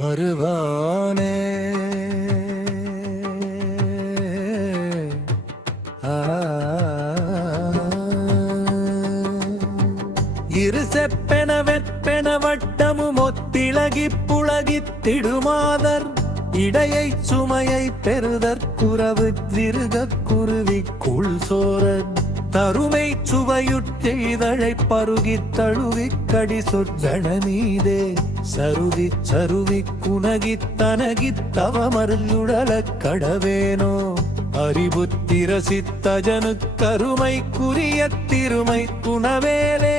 வருவானே இரு செப்பென வெற்பென வட்டமும் ஒத்திளகி புளகித் திடுமாதர் இடையை சுமையை பெறுதற்குறவு திருகக் குருவி குள் சோரத் தருமை சுவையுற்றெய்தழை பருகித் தழுவிக் கடி சொற்கண மீதே சருவி சருவி குணகித் தனகித் தவமருளுடலக் கடவேனோ அறிவுத்திரசித்தஜனு கருமை குறிய திருமை குணவேலே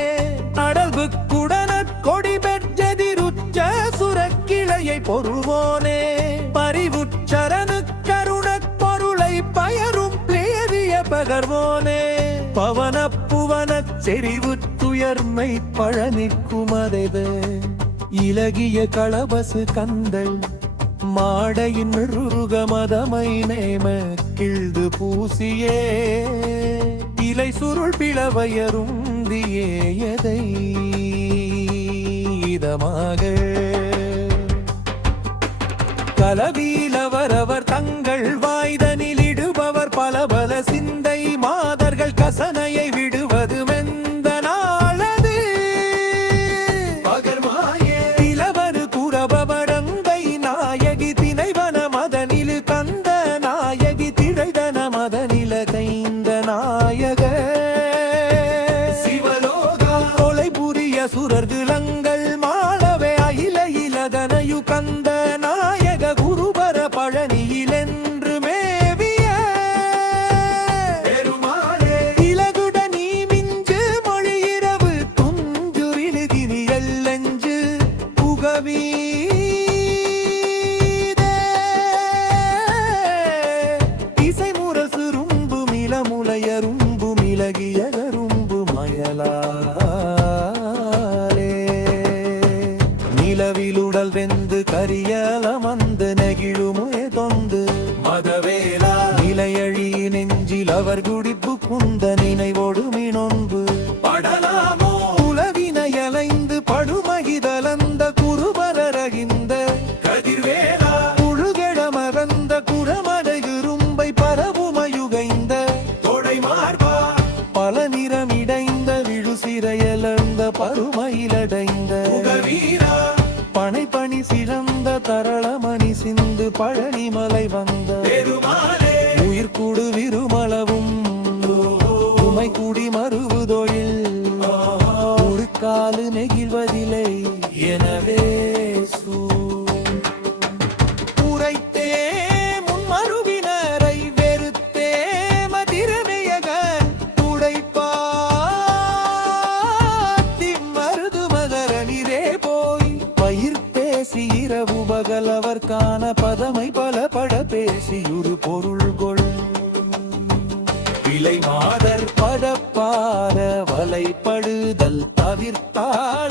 அடல்பு குடனற் கொடி பெற்றதிருச்ச சுரக்கிளையை பொருவோனே பரிவுச்சரணு கருணக் பொருளை பயரும் பேரிய பகர்வோனே பவன புவனச் செறிவு துயர்மை பழனிக்குமதைவே இலகிய களபசு கந்தள் மாடையின் ருருக மதமை நேம கிழ்து பூசியே இலை சுருள் பிளவையருந்தியே எதை இதமாக கலவீலவரவர் தங்கள் வாய்தனில் இடுபவர் பல பல சிந்தை மாதர்கள் கசனையை விடுவது மெந்த நாளது பகர்மாயே இளவரு குரபவடங்கை நாயகி திணைவன மதனிலு கந்த நாயகி திழைதன மதனில கைந்த நாயக சிவலோகா கொலை புரிய சுரர்குலங்கள் மாளவே அகில இலதனையு கந்த நாயக குருபர பழனியிலென்று மேவிய பெருமாளே இலகுட நீ மிஞ்சு மொழியிரவு துஞ்சுரிலுகிரி எல்லஞ்சு புகவீ இசைமுரல் சுரும்பு மிளமுலையரும்பு மிளகியரும்பு மயலாலே நிலவிலுடல் வெந்து கரியலமந்து நெகிழுமுே தொந்து மதவேலா நிலையழி நெஞ்சில் அவர் குடிப்பு குந்த நினைவோடு மீனொன்பு படலாமோ உலவினையலைந்து படுமகிதலந்த குருபரகிந்த கதிர்வேலா புழுகெட மறந்த குடமடைகுரும்பை பரவுமயுகைந்த தொடை மார்பா பல நிறமிடைந்த விழுசிறையலர்ந்த பருமையிலடைந்த வீரா பனை பணி சிறந்த தரளமணி சிந்து பழனிமலை வந்த உயிர் கூடு விருமளவும் உமை கூடி மறுவுதொழில் உடுக்காலு நெகிழ்வதில்லை எனவே உரைத்தே முன்மருவினரை வெறுத்தே மதிரமையகன் உடைப்பாத்தி மருது மகரனிரே போய் பயிர் பேசி இரவு பகலவர் காண பதமை பல பட பேசியுறு பொருள்கொள் விலை மாதர் படப்பார வலைப்படுதல் தவிர்த்தாள்